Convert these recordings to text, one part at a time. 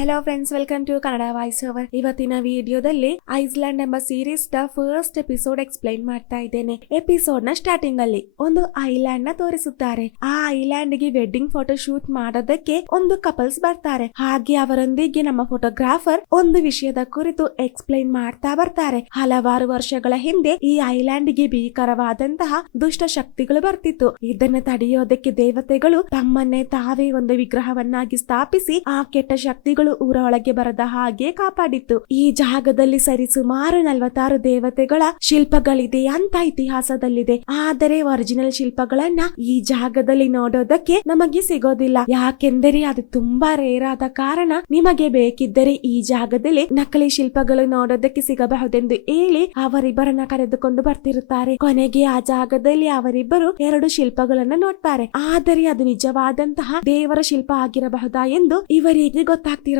Hello friends, welcome to Kannada voice over. ಇವತ್ತಿನ ವಿಡಿಯೋದಲ್ಲಿ Iceland ಎಂಬ ಸೀರೀಸ್ ದ ಫಸ್ಟ್ ಎಪಿಸೋಡ್ ಎಕ್ಸ್ಪ್ಲೈನ್ ಮಾಡ್ತಾ ಇದ್ದೇನೆ. ಎಪಿಸೋಡ್ ನ ಸ್ಟಾರ್ಟಿಂಗ್ ಅಲ್ಲಿ ಒಂದು ಐಲ್ಯಾಂಡ್ ನ ತೋರಿಸುತ್ತಾರೆ. ಆ ಐಲ್ಯಾಂಡ್ ಗೆ ವೆಡ್ಡಿಂಗ್ ಫೋಟೋ ಶೂಟ್ ಮಾಡೋದಕ್ಕೆ ಒಂದು ಕಪಲ್ಸ್ ಬರ್ತಾರೆ. ಹಾಗೆ ಅವರೊಂದಿಗೆ ನಮ್ಮ ಫೋಟೋಗ್ರಾಫರ್ ಒಂದು ವಿಷಯದ ಕುರಿತು ಎಕ್ಸ್ಪ್ಲೈನ್ ಮಾಡ್ತಾ ಬರ್ತಾರೆ. ಹಲವಾರು ವರ್ಷಗಳ ಹಿಂದೆ ಈ ಐಲ್ಯಾಂಡ್ ಗೆ ಭೀಕರವಾದಂತಹ ದುಷ್ಟ ಶಕ್ತಿಗಳು ಬರ್ತಿತ್ತು. ಇದನ್ನ ತಡೆಯೋದಕ್ಕೆ ದೇವತೆಗಳು ತಮ್ಮನ್ನೇ ತಾವೇ ಒಂದು ವಿಗ್ರಹವನ್ನಾಗಿ ಸ್ಥಾಪಿಸಿ ಆ ಕೆಟ್ಟ ಶಕ್ತಿಗಳು ಊರ ಒಳಗೆ ಬರದ ಹಾಗೆ ಕಾಪಾಡಿತ್ತು. ಈ ಜಾಗದಲ್ಲಿ ಸರಿಸುಮಾರು 46 ದೇವತೆಗಳ ಶಿಲ್ಪಗಳಿದೆ ಅಂತ ಇತಿಹಾಸದಲ್ಲಿದೆ. ಆದರೆ ಒರಿಜಿನಲ್ ಶಿಲ್ಪಗಳನ್ನ ಈ ಜಾಗದಲ್ಲಿ ನೋಡೋದಕ್ಕೆ ನಮಗೆ ಸಿಗೋದಿಲ್ಲ. ಯಾಕೆಂದರೆ ಅದು ತುಂಬಾ ರೇರ್ ಆದ ಕಾರಣ ನಿಮಗೆ ಬೇಕಿದ್ದರೆ ಈ ಜಾಗದಲ್ಲಿ ನಕಲಿ ಶಿಲ್ಪಗಳು ನೋಡೋದಕ್ಕೆ ಸಿಗಬಹುದೆಂದು ಹೇಳಿ ಅವರಿಬ್ಬರನ್ನ ಕರೆದುಕೊಂಡು ಬರ್ತಿರುತ್ತಾರೆ. ಕೊನೆಗೆ ಆ ಜಾಗದಲ್ಲಿ ಅವರಿಬ್ಬರು 2 ಶಿಲ್ಪಗಳನ್ನ ನೋಡ್ತಾರೆ. ಆದರೆ ಅದು ನಿಜವಾದಂತಹ ದೇವರ ಶಿಲ್ಪ ಆಗಿರಬಹುದಾ ಎಂದು ಇವರಿಗೆ ಗೊತ್ತಾಗ್ತಿರೋದಿಲ್ಲ.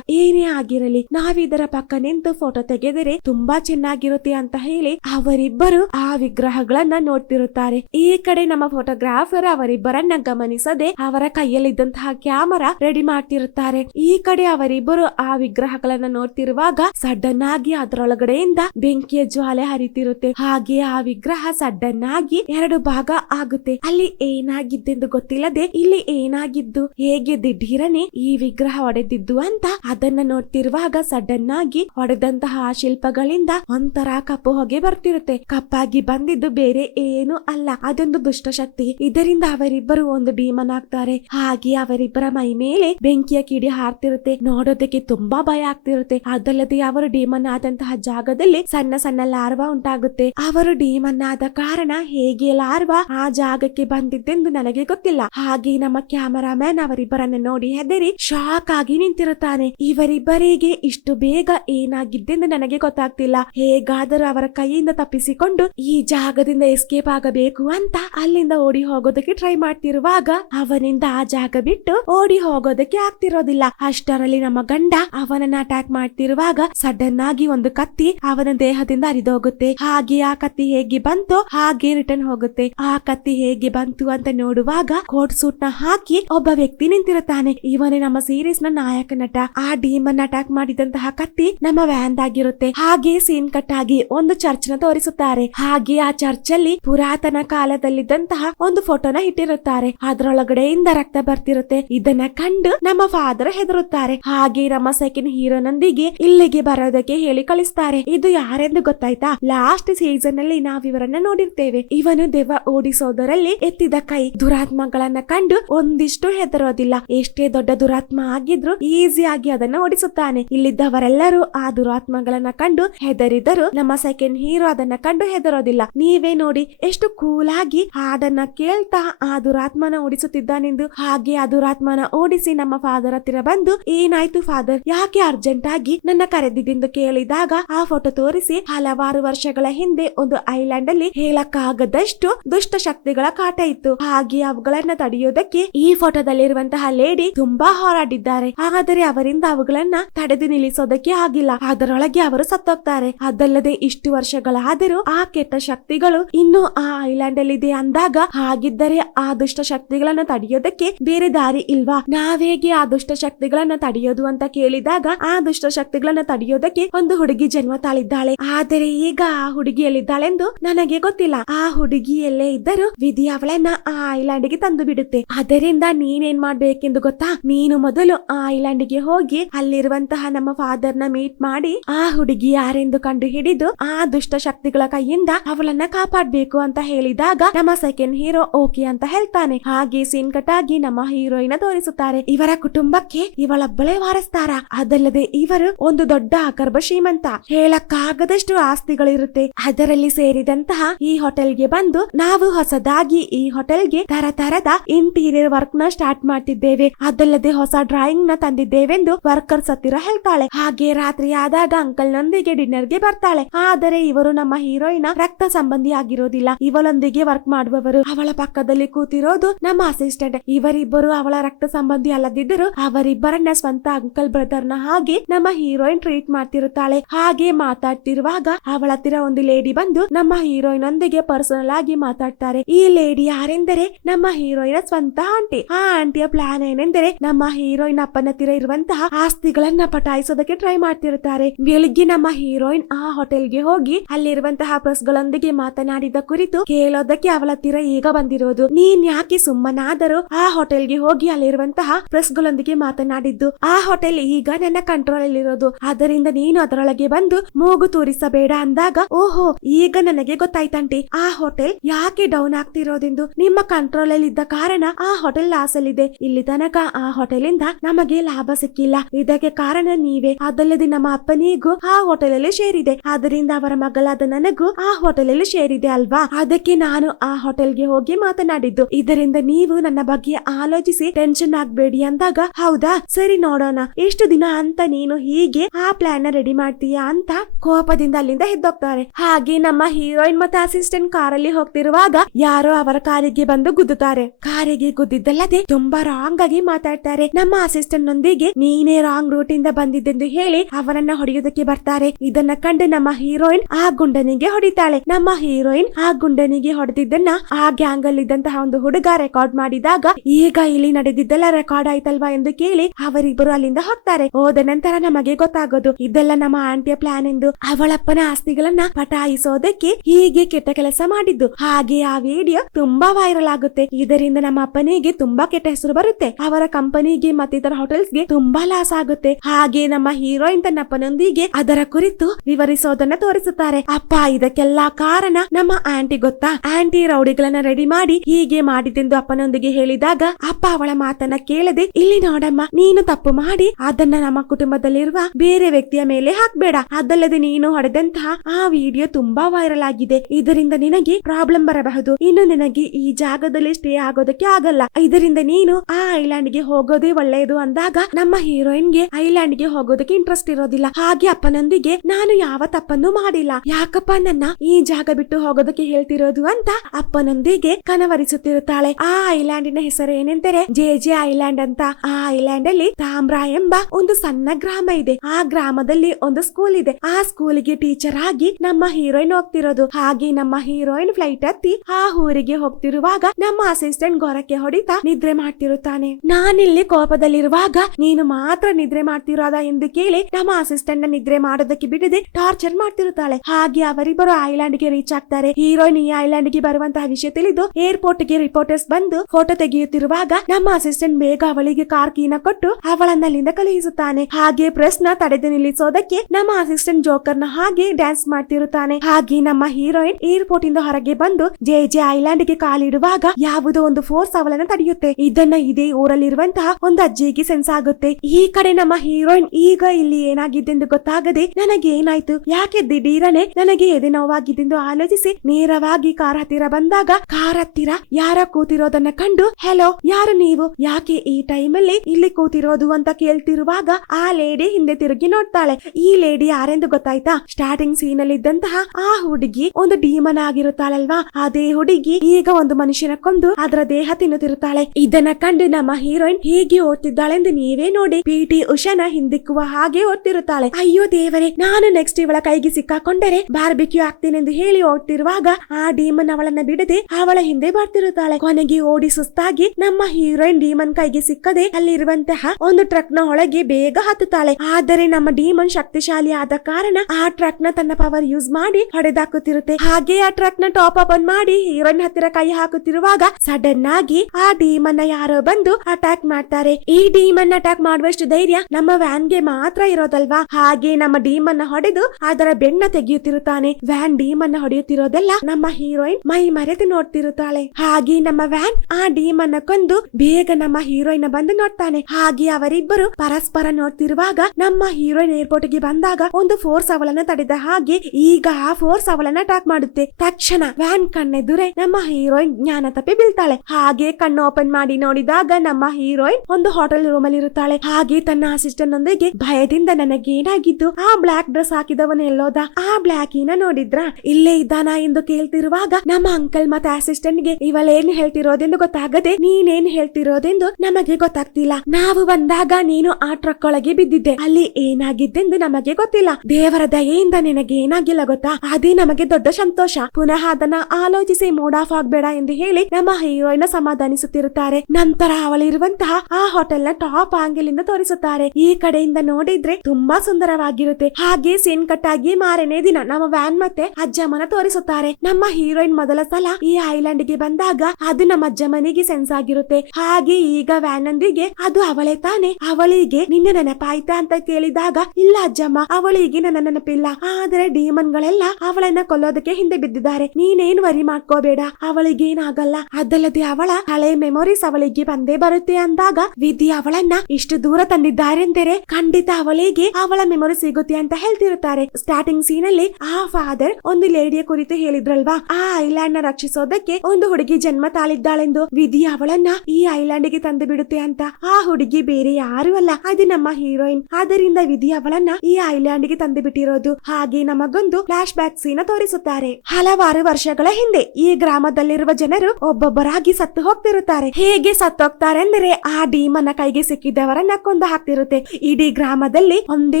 ಏನೇ ಆಗಿರಲಿ, ನಾವಿದರ ಪಕ್ಕ ನಿಂತು ಫೋಟೋ ತೆಗೆದರೆ ತುಂಬಾ ಚೆನ್ನಾಗಿರುತ್ತೆ ಅಂತ ಹೇಳಿ ಅವರಿಬ್ಬರು ಆ ವಿಗ್ರಹಗಳನ್ನ ನೋಡ್ತಿರುತ್ತಾರೆ. ಈ ಕಡೆ ನಮ್ಮ ಫೋಟೋಗ್ರಾಫರ್ ಅವರಿಬ್ಬರನ್ನ ಗಮನಿಸದೆ ಅವರ ಕೈಯಲ್ಲಿದ್ದಂತಹ ಕ್ಯಾಮರಾ ರೆಡಿ ಮಾಡ್ತಿರುತ್ತಾರೆ. ಈ ಕಡೆ ಅವರಿಬ್ಬರು ಆ ವಿಗ್ರಹಗಳನ್ನ ನೋಡ್ತಿರುವಾಗ ಸಡನ್ ಆಗಿ ಅದರೊಳಗಡೆಯಿಂದ ಬೆಂಕಿಯ ಜ್ವಾಲೆ ಹರಿತಿರುತ್ತೆ. ಹಾಗೆ ಆ ವಿಗ್ರಹ ಸಡನ್ ಆಗಿ 2 ಭಾಗ ಆಗುತ್ತೆ. ಅಲ್ಲಿ ಏನಾಗಿದ್ದೆಂದು ಗೊತ್ತಿಲ್ಲದೆ ಇಲ್ಲಿ ಏನಾಗಿದ್ದು, ಹೇಗೆ ದಿಢೀರನೆ ಈ ವಿಗ್ರಹ ಒಡೆದಿದ್ದು ಅಂತ ಅದನ್ನ ನೋಡ್ತಿರುವಾಗ ಸಡನ್ ಆಗಿ ಹೊಡೆದಂತಹ ಶಿಲ್ಪಗಳಿಂದ ಒಂಥರ ಕಪ್ಪು ಹೊಗೆ ಬರ್ತಿರುತ್ತೆ. ಕಪ್ಪಾಗಿ ಬಂದಿದ್ದು ಬೇರೆ ಏನು ಅಲ್ಲ, ಅದೊಂದು ದುಷ್ಟ ಶಕ್ತಿ. ಇದರಿಂದ ಅವರಿಬ್ಬರು ಒಂದು ಡೀಮನ್ ಆಗ್ತಾರೆ. ಹಾಗೆ ಅವರಿಬ್ಬರ ಮೈ ಮೇಲೆ ಬೆಂಕಿಯ ಕಿಡಿ ಹಾರ್ತಿರುತ್ತೆ. ನೋಡೋದಕ್ಕೆ ತುಂಬಾ ಭಯ ಆಗ್ತಿರುತ್ತೆ. ಅದಲ್ಲದೆ ಅವರು ಡೀಮನ್ ಆದಂತಹ ಜಾಗದಲ್ಲಿ ಸಣ್ಣ ಸಣ್ಣ ಲಾರ್ವಾ ಉಂಟಾಗುತ್ತೆ. ಅವರು ಡೀಮನ್ ಆದ ಕಾರಣ ಹೇಗೆ ಲಾರ್ವಾ ಆ ಜಾಗಕ್ಕೆ ಬಂದಿದ್ದೆಂದು ನನಗೆ ಗೊತ್ತಿಲ್ಲ. ಹಾಗೆ ನಮ್ಮ ಕ್ಯಾಮರಾಮ್ಯಾನ್ ಅವರಿಬ್ಬರನ್ನ ನೋಡಿ ಹೆದರಿ ಶಾಕ್ ಆಗಿ ನಿಂತಿರುತ್ತಾನೆ. ಇವರಿಬ್ಬರಿಗೆ ಇಷ್ಟು ಬೇಗ ಏನಾಗಿದ್ದೆಂದು ನನಗೆ ಗೊತ್ತಾಗ್ತಿಲ್ಲ. ಹೇಗಾದರೂ ಅವರ ಕೈಯಿಂದ ತಪ್ಪಿಸಿಕೊಂಡು ಈ ಜಾಗದಿಂದ ಎಸ್ಕೇಪ್ ಆಗಬೇಕು ಅಂತ ಅಲ್ಲಿಂದ ಓಡಿ ಹೋಗೋದಕ್ಕೆ ಟ್ರೈ ಮಾಡ್ತಿರುವಾಗ ಅವನಿಂದ ಆ ಜಾಗ ಬಿಟ್ಟು ಓಡಿ ಹೋಗೋದಕ್ಕೆ ಆಗ್ತಿರೋದಿಲ್ಲ. ಅಷ್ಟರಲ್ಲಿ ನಮ್ಮ ಗಂಡ ಅವನನ್ನ ಅಟ್ಯಾಕ್ ಮಾಡ್ತಿರುವಾಗ ಸಡನ್ ಆಗಿ ಒಂದು ಕತ್ತಿ ಅವನ ದೇಹದಿಂದ ಹರಿದೋಗುತ್ತೆ. ಹಾಗೆ ಆ ಕತ್ತಿ ಹೇಗೆ ಬಂತು ಹಾಗೆ ರಿಟರ್ನ್ ಹೋಗುತ್ತೆ. ಆ ಕತ್ತಿ ಹೇಗೆ ಬಂತು ಅಂತ ನೋಡುವಾಗ ಕೋಟ್ ಸೂಟ್ ನ ಹಾಕಿ ಒಬ್ಬ ವ್ಯಕ್ತಿ ನಿಂತಿರುತ್ತಾನೆ. ಇವನೇ ನಮ್ಮ ಸೀರೀಸ್ ನ ನಾಯಕ ನಟ. ಆ ಡೀಮನ್ ಅಟ್ಯಾಕ್ ಮಾಡಿದಂತಹ ಕತ್ತಿ ನಮ್ಮ ವ್ಯಾನ್ ಆಗಿರುತ್ತೆ. ಹಾಗೆ ಸೀನ್ ಕಟ್ ಆಗಿ ಒಂದು ಚರ್ಚ್ ನ ತೋರಿಸುತ್ತಾರೆ. ಹಾಗೆ ಆ ಚರ್ಚ್ ಅಲ್ಲಿ ಪುರಾತನ ಕಾಲದಲ್ಲಿದ್ದಂತಹ ಒಂದು ಫೋಟೋನ ಇಟ್ಟಿರುತ್ತಾರೆ. ಅದರೊಳಗಡೆಯಿಂದ ರಕ್ತ ಬರ್ತಿರುತ್ತೆ. ಇದನ್ನ ಕಂಡು ನಮ್ಮ ಫಾದರ್ ಹೆದರುತ್ತಾರೆ. ಹಾಗೆ ನಮ್ಮ ಸೆಕೆಂಡ್ ಹೀರೋನೊಂದಿಗೆ ಇಲ್ಲಿಗೆ ಬರೋದಕ್ಕೆ ಹೇಳಿ ಕಳಿಸ್ತಾರೆ. ಇದು ಯಾರೆಂದು ಗೊತ್ತಾಯ್ತಾ? ಲಾಸ್ಟ್ ಸೀಸನ್ ಅಲ್ಲಿ ನಾವ್ ಇವರನ್ನ ನೋಡಿರ್ತೇವೆ. ಇವನು ದೆವ್ವ ಓಡಿಸೋದರಲ್ಲಿ ಎತ್ತಿದ ಕೈ. ದುರಾತ್ಮಗಳನ್ನ ಕಂಡು ಒಂದಿಷ್ಟು ಹೆದರೋದಿಲ್ಲ. ಎಷ್ಟೇ ದೊಡ್ಡ ದುರಾತ್ಮ ಆಗಿದ್ರು ಈಸಿ ಆಗಿ ಅದನ್ನ ಓಡಿಸುತ್ತಾನೆ. ಇಲ್ಲಿದ್ದವರೆಲ್ಲರೂ ಆ ದುರಾತ್ಮಗಳನ್ನ ಕಂಡು ಹೆದರಿದರು. ನಮ್ಮ ಸೆಕೆಂಡ್ ಹೀರೋ ಅದನ್ನ ಕಂಡು ಹೆದರೋದಿಲ್ಲ. ನೀವೇ ನೋಡಿ ಎಷ್ಟು ಕೂಲ್ ಆಗಿ ಹಾಡನ್ನ ಕೇಳ್ತಾ ಆ ದುರಾತ್ಮನ ಓಡಿಸುತ್ತಿದ್ದಾನೆಂದು. ಹಾಗೆ ಆ ದುರಾತ್ಮನ ಓಡಿಸಿ ನಮ್ಮ ಫಾದರ್ ಹತ್ತಿರ ಬಂದು, ಏನಾಯ್ತು ಫಾದರ್, ಯಾಕೆ ಅರ್ಜೆಂಟ್ ಆಗಿ ನನ್ನ ಕರೆದಿದ್ದೆಂದು ಕೇಳಿದಾಗ ಆ ಫೋಟೋ ತೋರಿಸಿ ಹಲವಾರು ವರ್ಷಗಳ ಹಿಂದೆ ಒಂದು ಐಲ್ಯಾಂಡ್ ಅಲ್ಲಿ ಹೇಳಕ್ಕಾಗದಷ್ಟು ದುಷ್ಟ ಶಕ್ತಿಗಳ ಕಾಟ ಇತ್ತು. ಹಾಗೆ ಅವುಗಳನ್ನ ತಡೆಯೋದಕ್ಕೆ ಈ ಫೋಟೋದಲ್ಲಿರುವಂತಹ ಲೇಡಿ ತುಂಬಾ ಹೋರಾಡಿದ್ದಾರೆ. ಆದರೆ ಅವರಿಂದ ಅವುಗಳನ್ನ ತಡೆದು ನಿಲ್ಲಿಸೋದಕ್ಕೆ ಆಗಿಲ್ಲ. ಅದರೊಳಗೆ ಅವರು ಸತ್ತೋಗ್ತಾರೆ. ಅದಲ್ಲದೆ ಇಷ್ಟು ವರ್ಷಗಳಾದರೂ ಆ ಕೆಟ್ಟ ಶಕ್ತಿಗಳು ಇನ್ನು ಆ ಐಲ್ಯಾಂಡ್ ಅಲ್ಲಿ ಇದೆ ಅಂದಾಗ, ಹಾಗಿದ್ದರೆ ಆ ದುಷ್ಟ ಶಕ್ತಿಗಳನ್ನ ತಡೆಯೋದಕ್ಕೆ ಬೇರೆ ದಾರಿ ಇಲ್ವಾ? ನಾವೇಗೆ ಆ ದುಷ್ಟ ಶಕ್ತಿಗಳನ್ನ ತಡೆಯೋದು ಅಂತ ಕೇಳಿದಾಗ, ಆ ದುಷ್ಟ ಶಕ್ತಿಗಳನ್ನ ತಡೆಯೋದಕ್ಕೆ ಒಂದು ಹುಡುಗಿ ಜನ್ಮ ತಾಳಿದ್ದಾಳೆ. ಆದರೆ ಈಗ ಆ ಹುಡುಗಿ ಎಲ್ಲಿದ್ದಾಳೆಂದು ನನಗೆ ಗೊತ್ತಿಲ್ಲ. ಆ ಹುಡುಗಿ ಎಲ್ಲೇ ಇದ್ದರೂ ವಿಧಿ ಅವಳನ್ನ ಆ ಐಲ್ಯಾಂಡ್ ಗೆ ತಂದು ಬಿಡುತ್ತೆ. ಅದರಿಂದ ನೀನೇನ್ ಮಾಡ್ಬೇಕೆಂದು ಗೊತ್ತಾ? ನೀನು ಮೊದಲು ಆ ಐಲ್ಯಾಂಡ್ ಗೆ ಹೋಗಿ ಅಲ್ಲಿರುವಂತಹ ನಮ್ಮ ಫಾದರ್ ನ ಮೀಟ್ ಮಾಡಿ ಆ ಹುಡುಗಿ ಯಾರೆಂದು ಕಂಡು ಹಿಡಿದು ಆ ದುಷ್ಟ ಶಕ್ತಿಗಳ ಕೈಯಿಂದ ಅವಳನ್ನ ಕಾಪಾಡ್ಬೇಕು ಅಂತ ಹೇಳಿದಾಗ ನಮ್ಮ ಸೆಕೆಂಡ್ ಹೀರೋ ಓಕೆ ಅಂತ ಹೇಳ್ತಾನೆ. ಹಾಗೆ ಸೀನ್ ಕಟ್ ಆಗಿ ನಮ್ಮ ಹೀರೋಯಿನ್ ತೋರಿಸುತ್ತಾರೆ. ಇವರ ಕುಟುಂಬಕ್ಕೆ ಇವಳೊಬ್ಬಳೇ ವಾರಸ್ತಾರ. ಅದಲ್ಲದೆ ಇವರು ಒಂದು ದೊಡ್ಡ ಅಗರ್ಭ ಶ್ರೀಮಂತ. ಹೇಳಕ್ಕಾಗದಷ್ಟು ಆಸ್ತಿಗಳಿರುತ್ತೆ. ಅದರಲ್ಲಿ ಸೇರಿದಂತಹ ಈ ಹೋಟೆಲ್ಗೆ ಬಂದು ನಾವು ಹೊಸದಾಗಿ ಈ ಹೋಟೆಲ್ಗೆ ತರತರದ ಇಂಟೀರಿಯರ್ ವರ್ಕ್ ನ ಸ್ಟಾರ್ಟ್ ಮಾಡ್ತಿದ್ದೇವೆ. ಅದಲ್ಲದೆ ಹೊಸ ಡ್ರಾಯಿಂಗ್ ನ ತಂದಿದ್ದೇವೆಂದು ವರ್ಕರ್ಸ್ ಹತ್ತಿರ ಹೇಳ್ತಾಳೆ. ಹಾಗೆ ರಾತ್ರಿ ಆದಾಗ ಅಂಕಲ್ ನೊಂದಿಗೆ ಡಿನ್ನರ್ ಗೆ ಬರ್ತಾಳೆ. ಆದರೆ ಇವರು ನಮ್ಮ ಹೀರೋಯಿನ್ ರಕ್ತ ಸಂಬಂಧಿ ಆಗಿರೋದಿಲ್ಲ. ಇವಳೊಂದಿಗೆ ವರ್ಕ್ ಮಾಡುವವರು. ಅವಳ ಪಕ್ಕದಲ್ಲಿ ಕೂತಿರೋದು ನಮ್ಮ ಅಸಿಸ್ಟೆಂಟ್. ಇವರಿಬ್ಬರು ಅವಳ ರಕ್ತ ಸಂಬಂಧಿ ಅಲ್ಲದಿದ್ದರೂ ಅವರಿಬ್ಬರನ್ನ ಸ್ವಂತ ಅಂಕಲ್ ಬ್ರದರ್ ನ ಹಾಗೆ ನಮ್ಮ ಹೀರೋಯಿನ್ ಟ್ರೀಟ್ ಮಾಡ್ತಿರುತ್ತಾಳೆ. ಹಾಗೆ ಮಾತಾಡ್ತಿರುವಾಗ ಅವಳ ಹತ್ತಿರ ಒಂದು ಲೇಡಿ ಬಂದು ನಮ್ಮ ಹೀರೋಯಿನ್ ಒಂದಿಗೆ ಪರ್ಸನಲ್ ಆಗಿ ಮಾತಾಡ್ತಾರೆ. ಈ ಲೇಡಿ ಯಾರೆಂದರೆ ನಮ್ಮ ಹೀರೋಯಿನ್ ಸ್ವಂತ ಆಂಟಿ. ಆ ಆಂಟಿಯ ಪ್ಲಾನ್ ಏನೆಂದರೆ ನಮ್ಮ ಹೀರೋಯಿನ್ ಅಪ್ಪನ ಹತ್ತಿರ ಇರುವ ಅಲ್ಲಿರುವಂತಹ ಆಸ್ತಿಗಳನ್ನ ಪಟಾಯಿಸೋದಕ್ಕೆ ಟ್ರೈ ಮಾಡ್ತಿರ್ತಾರೆ. ಬೆಳಿಗ್ಗೆ ನಮ್ಮ ಹೀರೋಯಿನ್ ಆ ಹೋಟೆಲ್ಗೆ ಹೋಗಿ ಅಲ್ಲಿರುವಂತಹ ಪ್ರೆಸ್ ಗಳೊಂದಿಗೆ ಮಾತನಾಡಿದ ಕುರಿತು ಕೇಳೋದಕ್ಕೆ ಅವಳ ಹತ್ತಿರ ಈಗ ಬಂದಿರೋದು. ನೀನ್ ಯಾಕೆ ಸುಮ್ಮನಾದರೂ ಆ ಹೋಟೆಲ್ಗೆ ಹೋಗಿ ಅಲ್ಲಿರುವಂತಹ ಪ್ರೆಸ್ ಗಳೊಂದಿಗೆ ಮಾತನಾಡಿದ್ದು? ಆ ಹೋಟೆಲ್ ಈಗ ನನ್ನ ಕಂಟ್ರೋಲ್ ಅಲ್ಲಿರೋದು, ಆದ್ದರಿಂದ ನೀನು ಅದರೊಳಗೆ ಬಂದು ಮೂಗು ತೂರಿಸಬೇಡ ಅಂದಾಗ, ಓಹೋ ಈಗ ನನಗೆ ಗೊತ್ತಾಯ್ತಂಟಿ ಆ ಹೋಟೆಲ್ ಯಾಕೆ ಡೌನ್ ಆಗ್ತಿರೋದೆಂದು. ನಿಮ್ಮ ಕಂಟ್ರೋಲ್ ಅಲ್ಲಿ ಇದ್ದ ಕಾರಣ ಆ ಹೋಟೆಲ್ ಲಾಸ್ ಅಲ್ಲಿದೆ. ಇಲ್ಲಿ ತನಕ ಆ ಹೋಟೆಲ್ ಇಂದ ನಮಗೆ ಲಾಭ ಸಿಕ್ಕಿಲ್ಲ, ಇದಕ್ಕೆ ಕಾರಣ ನೀವೇ. ಅದಲ್ಲದೆ ನಮ್ಮ ಅಪ್ಪನಿಗೂ ಆ ಹೋಟೆಲ್ ಅಲ್ಲಿ ಶೇರ್ ಇದೆ, ಆದ್ದರಿಂದ ಅವರ ಮಗಳಾದ ನನಗೂ ಆ ಹೋಟೆಲ್ ಅಲ್ಲಿ ಶೇರ್ ಇದೆ ಅಲ್ವಾ, ಅದಕ್ಕೆ ನಾನು ಆ ಹೋಟೆಲ್ಗೆ ಹೋಗಿ ಮಾತನಾಡಿದ್ದು. ಇದರಿಂದ ನೀವು ನನ್ನ ಬಗ್ಗೆ ಆಲೋಚಿಸಿ ಟೆನ್ಷನ್ ಆಗ್ಬೇಡಿ ಅಂದಾಗ, ಹೌದಾ ಸರಿ ನೋಡೋಣ, ಎಷ್ಟು ದಿನ ಅಂತ ನೀನು ಹೀಗೆ ಆ ಪ್ಲಾನ್ ನ ರೆಡಿ ಮಾಡ್ತೀಯಾ ಅಂತ ಕೋಪದಿಂದ ಅಲ್ಲಿಂದ ಎದ್ದೋಗ್ತಾರೆ. ಹಾಗೆ ನಮ್ಮ ಹೀರೋಯಿನ್ ಮತ್ತೆ ಅಸಿಸ್ಟೆಂಟ್ ಕಾರಲ್ಲಿ ಹೋಗ್ತಿರುವಾಗ ಯಾರೋ ಅವರ ಕಾರಿಗೆ ಬಂದು ಗುದ್ದುತ್ತಾರೆ. ಕಾರಿಗೆ ಗುದ್ದಿದ್ದಲ್ಲದೆ ತುಂಬಾ ರಾಂಗ್ ಆಗಿ ಮಾತಾಡ್ತಾರೆ. ನಮ್ಮ ಅಸಿಸ್ಟೆಂಟ್ ನೊಂದಿಗೆ ನೀನೇ ರಾಂಗ್ ರೂಟ್ ಇಂದ ಬಂದಿದ್ದೆಂದು ಹೇಳಿ ಅವನನ್ನ ಹೊಡೆಯೋದಕ್ಕೆ ಬರ್ತಾರೆ. ಇದನ್ನ ಕಂಡು ನಮ್ಮ ಹೀರೋಯಿನ್ ಆ ಗುಂಡನಿಗೆ ಹೊಡಿತಾಳೆ. ನಮ್ಮ ಹೀರೋಯಿನ್ ಆ ಗುಂಡನಿಗೆ ಹೊಡೆದಿದ್ದನ್ನ ಆ ಗ್ಯಾಂಗ್ ಅಲ್ಲಿ ಇದ್ದಂತಹ ಒಂದು ಹುಡುಗ ರೆಕಾರ್ಡ್ ಮಾಡಿದಾಗ, ಈಗ ಇಲ್ಲಿ ನಡೆದಿದ್ದೆಲ್ಲ ರೆಕಾರ್ಡ್ ಆಯ್ತಲ್ವಾ ಎಂದು ಕೇಳಿ ಅವರಿಬ್ಬರು ಅಲ್ಲಿಂದ ಹೋಗ್ತಾರೆ. ಹೋದ ನಂತರ ನಮಗೆ ಗೊತ್ತಾಗೋದು ಇದೆಲ್ಲ ನಮ್ಮ ಆಂಟಿಯ ಪ್ಲಾನ್ ಎಂದು. ಅವಳಪ್ಪನ ಆಸ್ತಿಗಳನ್ನ ಪಟಾಯಿಸೋದಕ್ಕೆ ಹೀಗೆ ಕೆಟ್ಟ ಕೆಲಸ ಮಾಡಿದ್ದು. ಹಾಗೆ ಆ ವಿಡಿಯೋ ತುಂಬಾ ವೈರಲ್ ಆಗುತ್ತೆ. ಇದರಿಂದ ನಮ್ಮ ಅಪ್ಪನಿಗೆ ತುಂಬಾ ಕೆಟ್ಟ ಹೆಸರು ಬರುತ್ತೆ, ಅವರ ಕಂಪನಿಗೆ ಮತ್ತಿತರ ಹೋಟೆಲ್ಸ್ ಗೆ ತುಂಬಾ ಲಾಸ್ ಆಗುತ್ತೆ. ಹಾಗೆ ನಮ್ಮ ಹೀರೋಯಿನ್ ತನ್ನ ಅಪ್ಪನೊಂದಿಗೆ ಅದರ ಕುರಿತು ವಿವರಿಸೋದನ್ನ ತೋರಿಸುತ್ತಾರೆ. ಅಪ್ಪ ಇದಕ್ಕೆಲ್ಲ ಕಾರಣ ನಮ್ಮ ಆಂಟಿ ಗೊತ್ತಾ, ಆಂಟಿ ರೌಡಿಗಳನ್ನ ರೆಡಿ ಮಾಡಿ ಹೀಗೆ ಮಾಡಿದೆಂದು ಅಪ್ಪನೊಂದಿಗೆ ಹೇಳಿದಾಗ ಅಪ್ಪ ಅವಳ ಮಾತನ್ನ ಕೇಳದೆ, ಇಲ್ಲಿ ನೋಡಮ್ಮ ನೀನು ತಪ್ಪು ಮಾಡಿ ಅದನ್ನ ನಮ್ಮ ಕುಟುಂಬದಲ್ಲಿರುವ ಬೇರೆ ವ್ಯಕ್ತಿಯ ಮೇಲೆ ಹಾಕ್ಬೇಡ, ಅದಲ್ಲದೆ ನೀನು ಹೊಡೆದಂತಹ ಆ ವಿಡಿಯೋ ತುಂಬಾ ವೈರಲ್ ಆಗಿದೆ, ಇದರಿಂದ ನಿನಗೆ ಪ್ರಾಬ್ಲಮ್ ಬರಬಹುದು, ಇನ್ನು ನಿನಗೆ ಈ ಜಾಗದಲ್ಲಿ ಸ್ಟೇ ಆಗೋದಕ್ಕೆ ಆಗಲ್ಲ, ಇದರಿಂದ ನೀನು ಆ ಐಲ್ಯಾಂಡ್ ಗೆ ಹೋಗೋದೇ ಒಳ್ಳೆಯದು ಅಂದಾಗ ನಮ್ಮ ಹೀರೋಯಿನ್ ಗೆ ಐಲ್ಯಾಂಡ್ ಗೆ ಹೋಗೋದಕ್ಕೆ ಇಂಟ್ರೆಸ್ಟ್ ಇರೋದಿಲ್ಲ. ಹಾಗೆ ಅಪ್ಪನೊಂದಿಗೆ ನಾನು ಯಾವ ತಪ್ಪನ್ನು ಮಾಡಿಲ್ಲ, ಯಾಕಪ್ಪ ನನ್ನ ಈ ಜಾಗ ಬಿಟ್ಟು ಹೋಗೋದಕ್ಕೆ ಹೇಳ್ತಿರೋದು ಅಂತ ಅಪ್ಪನೊಂದಿಗೆ ಕನವರಿಸುತ್ತಿರುತ್ತಾಳೆ. ಆ ಐಲ್ಯಾಂಡಿನ ಹೆಸರು ಏನೆಂದರೆ ಜೆ ಐಲ್ಯಾಂಡ್ ಅಂತ. ಆ ಐಲ್ಯಾಂಡ್ ಅಲ್ಲಿ ತಾಮ್ರ ಎಂಬ ಒಂದು ಸಣ್ಣ ಗ್ರಾಮ ಇದೆ. ಆ ಗ್ರಾಮದಲ್ಲಿ ಒಂದು ಸ್ಕೂಲ್ ಇದೆ. ಆ ಸ್ಕೂಲಿಗೆ ಟೀಚರ್ ಆಗಿ ನಮ್ಮ ಹೀರೋಯಿನ್ ಹೋಗ್ತಿರೋದು. ಹಾಗೆ ನಮ್ಮ ಹೀರೋಯಿನ್ ಫ್ಲೈಟ್ ಹತ್ತಿ ಆ ಊರಿಗೆ ಹೋಗ್ತಿರುವಾಗ ನಮ್ಮ ಅಸಿಸ್ಟೆಂಟ್ ಗೊರಕ್ಕೆ ಹೊಡಿತಾ ನಿದ್ರೆ ಮಾಡ್ತಿರುತ್ತಾನೆ. ನಾನಿಲ್ಲಿ ಕೋಪದಲ್ಲಿರುವಾಗ ನೀನು ಮಾತ್ರ ನಿದ್ರೆ ಮಾಡ್ತಿರೋದ ಎಂದು ಕೇಳಿ ನಮ್ಮ ಅಸಿಸ್ಟೆಂಟ್ ನ ನಿದ್ರೆ ಮಾಡೋದಕ್ಕೆ ಬಿಡದೆ ಟಾರ್ಚರ್ ಮಾಡ್ತಿರುತ್ತಾಳೆ. ಹಾಗೆ ಅವರಿಬ್ಬರು ಐಲ್ಯಾಂಡ್ ಗೆ ರೀಚ್ ಆಗ್ತಾರೆ. ಹೀರೋಯಿನ್ ಈ ಐಲ್ಯಾಂಡ್ ಗೆ ಬರುವಂತಹ ವಿಷಯ ತಿಳಿದು ಏರ್ಪೋರ್ಟ್ ಗೆ ರಿಪೋರ್ಟರ್ಸ್ ಬಂದು ಫೋಟೋ ತೆಗೆಯುತ್ತಿರುವಾಗ ನಮ್ಮ ಅಸಿಸ್ಟೆಂಟ್ ಬೇಗ ಅವಳಿಗೆ ಕಾರ್ ಕೀನ ಕೊಟ್ಟು ಅವಳನ್ನ ಅಲ್ಲಿಂದ ಕಳುಹಿಸುತ್ತಾನೆ. ಹಾಗೆ ಪ್ರೆಸ್ ನ ತಡೆದು ನಿಲ್ಲಿಸೋದಕ್ಕೆ ನಮ್ಮ ಅಸಿಸ್ಟೆಂಟ್ ಜೋಕರ್ ನ ಹಾಗೆ ಡ್ಯಾನ್ಸ್ ಮಾಡ್ತಿರುತ್ತಾನೆ. ಹಾಗೆ ನಮ್ಮ ಹೀರೋಯಿನ್ ಏರ್ಪೋರ್ಟ್ ಇಂದ ಹೊರಗೆ ಬಂದು ಜೆ ಐಲ್ಯಾಂಡ್ ಗೆ ಕಾಲಿಡುವಾಗ ಯಾವುದೋ ಒಂದು ಫೋರ್ಸ್ ಅವಳನ್ನ ತಡೆಯುತ್ತೆ. ಇದನ್ನ ಇದೇ ಊರಲ್ಲಿರುವಂತಹ ಒಂದು ಅಜ್ಜಿಗೆ ಸೆನ್ಸ್ ಆಗುತ್ತೆ. ಈ ಕಡೆ ನಮ್ಮ ಹೀರೋಯಿನ್ ಈಗ ಇಲ್ಲಿ ಏನಾಗಿದ್ದೆಂದು ಗೊತ್ತಾಗದೆ ನನಗೆ ಏನಾಯ್ತು, ಯಾಕೆ ದಿಢೀರನೆ ನನಗೆ ಎದೆ ನೋವಾಗಿದ್ದೆಂದು ಆಲೋಚಿಸಿ ನೇರವಾಗಿ ಕಾರ್ ಹತ್ತಿರ ಬಂದಾಗ ಕಾರ್ ಹತ್ತಿರ ಯಾರ ಕೂತಿರೋದನ್ನ ಕಂಡು, ಹೆಲೋ ಯಾರು ನೀವು, ಯಾಕೆ ಈ ಟೈಮ್ ಅಲ್ಲಿ ಇಲ್ಲಿ ಕೂತಿರೋದು ಅಂತ ಕೇಳ್ತಿರುವಾಗ ಆ ಲೇಡಿ ಹಿಂದೆ ತಿರುಗಿ ನೋಡ್ತಾಳೆ. ಈ ಲೇಡಿ ಯಾರೆಂದು ಗೊತ್ತಾಯ್ತಾ, ಸ್ಟಾರ್ಟಿಂಗ್ ಸೀನ್ ಅಲ್ಲಿ ಇದ್ದಂತಹ ಆ ಹುಡುಗಿ ಒಂದು ಡೀಮನ್ ಆಗಿರುತ್ತಾಳಲ್ವಾ, ಅದೇ ಹುಡುಗಿ ಈಗ ಒಂದು ಮನುಷ್ಯನ ಕೊಂದು ಅದರ ದೇಹ ತಿನ್ನುತ್ತಿರುತ್ತಾಳೆ. ಇದನ್ನ ಕಂಡು ನಮ್ಮ ಹೀರೋಯಿನ್ ಹೇಗೆ ಓಡ್ತಿದ್ದಾಳೆಂದು ನೀವೇ ನೋಡಿ. ಪಿಟಿ ಉಷಾನ ಹಿಂದಿಕ್ಕುವ ಹಾಗೆ ಓಡ್ತಿರುತ್ತಾಳೆ. ಅಯ್ಯೋ ದೇವರೇ, ನಾನು ನೆಕ್ಸ್ಟ್ ಇವಳ ಕೈಗೆ ಸಿಕ್ಕಾಕೊಂಡರೆ ಬಾರ್ಬಿಕ್ಯೂ ಆಗ್ತೇನೆಂದು ಹೇಳಿ ಓಡ್ತಿರುವಾಗ ಆ ಡೀಮನ್ ಅವಳನ್ನ ಬಿಡದೆ ಅವಳ ಹಿಂದೆ ಬರ್ತಿರುತ್ತಾಳೆ. ಕೊನೆಗೆ ಓಡಿ ಸುಸ್ತಾಗಿ ನಮ್ಮ ಹೀರೋಯಿನ್ ಡೀಮನ್ ಕೈಗೆ ಸಿಕ್ಕದೆ ಅಲ್ಲಿರುವಂತಹ ಒಂದು ಟ್ರಕ್ ನ ಒಳಗೆ ಬೇಗ ಹತ್ತುತ್ತಾಳೆ. ಆದರೆ ನಮ್ಮ ಡೀಮನ್ ಶಕ್ತಿಶಾಲಿ ಆದ ಕಾರಣ ಆ ಟ್ರಕ್ ನ ತನ್ನ ಪವರ್ ಯೂಸ್ ಮಾಡಿ ಹೊಡೆದಾಕುತ್ತಿರುತ್ತೆ. ಹಾಗೆ ಆ ಟ್ರಕ್ ನ ಟಾಪ್ ಓಪನ್ ಮಾಡಿ ಹೀರೋಯಿನ್ ಹತ್ತಿರ ಕೈ ಹಾಕುತ್ತಿರುವಾಗ ಸಡನ್ ಆಗಿ ಆ ಡೀಮನ್ ಯಾರೋ ಬಂದು ಅಟ್ಯಾಕ್ ಮಾಡ್ತಾರೆ. ಈ ಡೀಮನ್ ಅಟ್ಯಾಕ್ ಮಾಡುವಷ್ಟು ಧೈರ್ಯ ನಮ್ಮ ವ್ಯಾನ್ ಗೆ ಮಾತ್ರ ಇರೋದಲ್ವಾ. ಹಾಗೆ ನಮ್ಮ ಡೀಮನ್ ಹೊಡೆದು ಅದರ ಬೆನ್ನ ತೆಗೆಯುತ್ತಿರುತ್ತಾನೆ. ವ್ಯಾನ್ ಡೀಮನ್ ಹೊಡೆಯುತ್ತಿರೋದೆಲ್ಲ ನಮ್ಮ ಹೀರೋಯಿನ್ ಮೈ ಮರೆತು ನೋಡ್ತಿರುತ್ತಾಳೆ. ಹಾಗೆ ನಮ್ಮ ವ್ಯಾನ್ ಆ ಡೀಮನ್ ಕೊಂದು ಬೇಗ ನಮ್ಮ ಹೀರೋಯಿನ್ ಬಂದು ನೋಡ್ತಾನೆ. ಹಾಗೆ ಅವರಿಬ್ಬರು ಪರಸ್ಪರ ನೋಡ್ತಿರುವಾಗ ನಮ್ಮ ಹೀರೋಯಿನ್ ಏರ್ಪೋರ್ಟ್ ಗೆ ಬಂದಾಗ ಒಂದು ಫೋರ್ಸ್ ಅವಳನ್ನ ತಡೆದ ಹಾಗೆ ಈಗ ಆ ಫೋರ್ಸ್ ಅವಳನ್ನ ಅಟ್ಯಾಕ್ ಮಾಡುತ್ತೆ. ತಕ್ಷಣ ವ್ಯಾನ್ ಕಣ್ಣೆದುರೆ ನಮ್ಮ ಹೀರೋಯಿನ್ ಜ್ಞಾನ ತಪ್ಪಿ ಬೀಳ್ತಾಳೆ. ಹಾಗೆ ಕಣ್ಣು ಓಪನ್ ಮಾಡಿ ನೋಡಿದಾಗ ನಮ್ಮ ಹೀರೋಯಿನ್ ಒಂದು ಹೋಟೆಲ್ ರೂಮ್ ಅಲ್ಲಿ ಇರುತ್ತಾಳೆ. ಹಾಗೆ ತನ್ನ ಅಸಿಸ್ಟೆಂಟ್ ನೊಂದಿಗೆ ಭಯದಿಂದ ನನಗೇನಾಗಿದ್ದು, ಆ ಬ್ಲಾಕ್ ಡ್ರೆಸ್ ಹಾಕಿದವನ ಎಲ್ಲೋದ, ಆ ಬ್ಲಾಕಿನ ನೋಡಿದ್ರ, ಇಲ್ಲೇ ಇದ್ದಾನ ಎಂದು ಕೇಳ್ತಿರುವಾಗ ನಮ್ಮ ಅಂಕಲ್ ಮತ್ತೆ ಅಸಿಸ್ಟೆಂಟ್ ಗೆ ಇವಳೇನು ಹೇಳ್ತಿರೋದೆಂದು ಗೊತ್ತಾಗದೆ ನೀನೇನು ಹೇಳ್ತಿರೋದೆಂದು ನಮಗೆ ಗೊತ್ತಾಗ್ತಿಲ್ಲ. ನಾವು ಬಂದಾಗ ನೀನು ಆ ಟ್ರಕ್ ಒಳಗೆ ಬಿದ್ದಿದ್ದೆ, ಅಲ್ಲಿ ಏನಾಗಿದ್ದೆಂದು ನಮಗೆ ಗೊತ್ತಿಲ್ಲ. ದೇವರ ದಯೆಯಿಂದ ನಿನಗೆ ಏನಾಗಿಲ್ಲ ಗೊತ್ತಾ, ಅದೇ ನಮಗೆ ದೊಡ್ಡ ಸಂತೋಷ. ಪುನಃ ಅದನ್ನ ಆಲೋಚಿಸಿ ಮೂಡ್ ಆಫ್ ಆಗ್ಬೇಡ ಎಂದು ಹೇಳಿ ನಮ್ಮ ಹೀರೋಯಿನ್ ಸಮಾಧಾನಿಸುತ್ತಿರುತ್ತಾರೆ. ನಂತರ ಅವಳಿರುವಂತಹ ಆ ಹೋಟೆಲ್ ನ ಟಾಪ್ ಆಂಗಲ್ ಇಂದ ತೋರಿಸುತ್ತಾರೆ. ಈ ಕಡೆಯಿಂದ ನೋಡಿದ್ರೆ ತುಂಬಾ ಸುಂದರವಾಗಿರುತ್ತೆ. ಹಾಗೆ ಸೀನ್ ಕಟ್ ಆಗಿ ಮಾರನೇ ದಿನ ನಮ್ಮ ವ್ಯಾನ್ ಮತ್ತೆ ಅಜ್ಜಮ್ಮನ ತೋರಿಸುತ್ತಾರೆ. ನಮ್ಮ ಹೀರೋಯಿನ್ ಮೊದಲ ಸಲ ಈ ಐಲ್ಯಾಂಡ್ ಗೆ ಬಂದಾಗ ಅದು ನಮ್ಮ ಅಜ್ಜಮ್ಮನಿಗೆ ಸೆನ್ಸ್ ಆಗಿರುತ್ತೆ. ಹಾಗೆ ಈಗ ವ್ಯಾನ್ ಒಂದಿಗೆ ಅದು ಅವಳೇ ತಾನೆ, ಅವಳಿಗೆ ನಿನ್ನ ನೆನಪಾಯ್ತಾ ಅಂತ ಕೇಳಿದಾಗ ಇಲ್ಲ ಅಜ್ಜಮ್ಮ, ಅವಳಿಗೆ ನನ್ನ ನೆನಪಿಲ್ಲ, ಆದ್ರೆ ಡೀಮನ್ ಗಳೆಲ್ಲ ಅವಳನ್ನ ಕೊಲ್ಲೋದಕ್ಕೆ ಹಿಂದೆ ಬಿದ್ದಿದ್ದಾರೆ, ನೀನೇನು ವರಿ ಮಾಡ್ಕೋಬೇಡ, ಅವಳಿಗೇನಾಗಲ್ಲ, ಅದಲ್ಲದೆ ಅವಳ ಹಳೆ ಮೆಮೊರೀಸ್ ಅವಳಿಗೆ ಬಂದೇ ಬರುತ್ತೆ ಅಂದಾಗ ವಿಧಿ ಅವಳನ್ನ ಇಷ್ಟು ದೂರ ತಂದಿದ್ದಾರೆ ಅಂದರೆ ಖಂಡಿತ ಅವಳಿಗೆ ಅವಳ ಮೆಮೊರಿ ಸಿಗುತ್ತೆ ಅಂತ ಹೇಳ್ತಿರುತ್ತಾರೆ. ಸ್ಟಾರ್ಟಿಂಗ್ ಸೀನ್ ಅಲ್ಲಿ ಆ ಫಾದರ್ ಒಂದು ಲೇಡಿಯ ಕುರಿತು ಹೇಳಿದ್ರಲ್ವಾ, ಆ ಐಲ್ಯಾಂಡ್ ನ ರಕ್ಷಿಸೋದಕ್ಕೆ ಒಂದು ಹುಡುಗಿ ಜನ್ಮ ತಾಳಿದ್ದಾಳೆಂದು, ವಿಧಿ ಅವಳನ್ನ ಈ ಐಲ್ಯಾಂಡ್ ಗೆ ತಂದು ಬಿಡುತ್ತೆ ಅಂತ. ಆ ಹುಡುಗಿ ಬೇರೆ ಯಾರು ಅಲ್ಲ, ಅದು ನಮ್ಮ ಹೀರೋಯಿನ್. ಆದ್ದರಿಂದ ವಿಧಿ ಅವಳನ್ನ ಈ ಐಲ್ಯಾಂಡ್ ಗೆ ತಂದು ಬಿಟ್ಟಿರೋದು. ಹಾಗೆ ನಮಗೊಂದು ಫ್ಲಾಶ್ ಬ್ಯಾಕ್ ಸೀನ್ ತೋರಿಸುತ್ತಾರೆ. ಹಲವಾರು ವರ್ಷಗಳ ಹಿಂದೆ ಈ ಗ್ರಾಮದಲ್ಲಿರುವ ಜನರು ಒಬ್ಬೊಬ್ಬರಾಗಿ ಸತ್ತು ಹೋಗ್ತಿರುತ್ತಾರೆ. ಹೇಗೆ ಸತ್ತೋಗ್ತಾರೆ ಅಂದರೆ ಆ ಡೀಮನ್ ಕೈಗೆ ಸಿಕ್ಕಿದವರನ್ನ ಕೊಂದು ಹಾಕ್ತಿರುತ್ತೆ. ಇಡೀ ಗ್ರಾಮದಲ್ಲಿ ಒಂದೇ